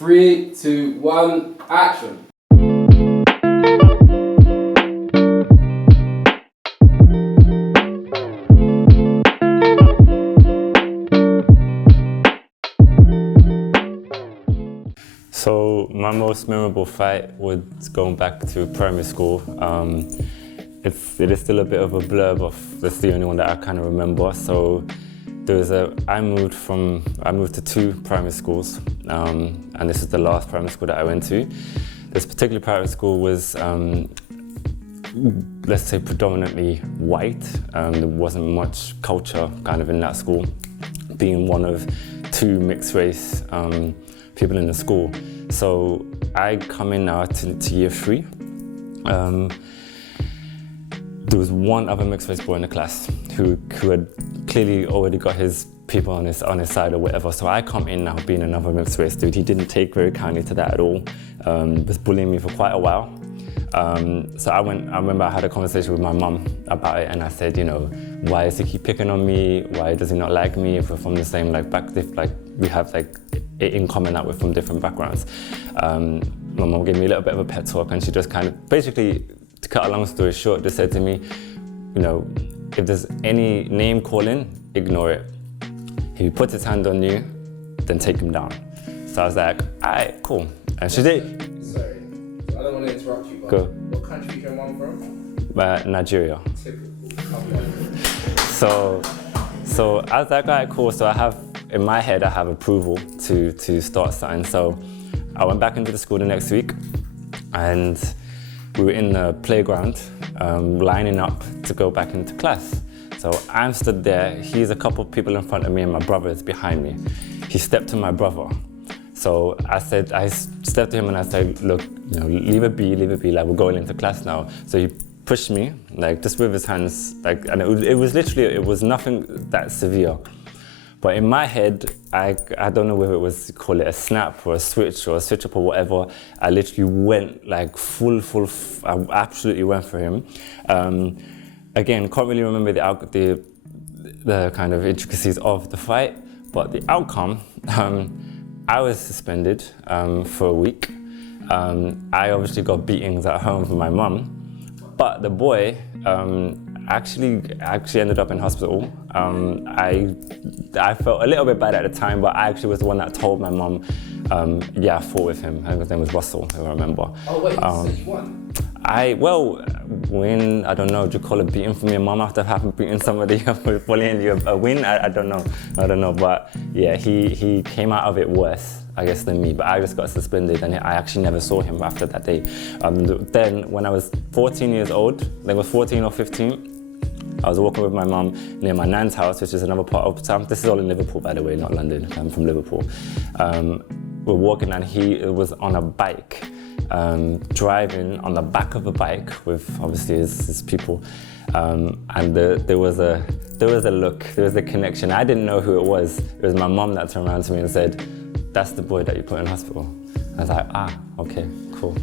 3, 2, 1, action. So my most memorable fight was going back to primary school. It is still a bit of a blur, but that's the only one that I kind of remember. So I moved to 2 primary schools, and this is the last primary school that I went to. This particular primary school was, let's say, predominantly white. There wasn't much culture kind of in that school, being one of 2 mixed race people in the school. So I come in now to year 3. There was one other mixed race boy in the class who had clearly already got his people on his side or whatever. So I come in now being another mixed race dude. He didn't take very kindly to that at all. Was bullying me for quite a while. So I remember I had a conversation with my mum about it, and I said, you know, why does he keep picking on me? Why does he not like me if we're from the same we have it in common that we're from different backgrounds? My mum gave me a little bit of a pep talk, and she just kind of basically, to cut a long story short, just said to me, you know, if there's any name calling, ignore it. If he puts his hand on you, then take him down. So I was like, alright, cool. And she did. Sorry, I don't want to interrupt you, but Go. What country is your mum from? Nigeria. Typical. So I was like, alright, cool. So in my head, I have approval to start something. So I went back into the school the next week, and we were in the playground, lining up to go back into class. So I'm stood there, he's a couple of people in front of me, and my brother is behind me. He stepped to my brother. So I stepped to him and I said, look, you know, leave it be, like we're going into class now. So he pushed me, like just with his hands, like, and it was nothing that severe. But in my head, I don't know whether it was, call it a snap or a switch up or whatever, I literally went like I absolutely went for him. Again, can't really remember the kind of intricacies of the fight, but the outcome, I was suspended for a week. I obviously got beatings at home from my mum, but the boy actually ended up in hospital. I felt a little bit bad at the time, but I actually was the one that told my mum, yeah, I fought with him. I think his name was Russell, if I remember. Oh wait, so you won? Win, I don't know, do you call it beating from your mum after having beaten somebody for bullying you? A win? I don't know, but yeah, he came out of it worse, I guess, than me, but I just got suspended, and I actually never saw him after that day. Then when I was 14 years old, I think I was 14 or 15, I was walking with my mum near my nan's house, which is another part of town. This is all in Liverpool, by the way, not London. I'm from Liverpool. We're walking, and he was on a bike, driving on the back of a bike with obviously his people, and there was a look, there was a connection. I didn't know who it was. It was my mum that turned around to me and said, "That's the boy that you put in hospital." I was like, ah, okay, cool.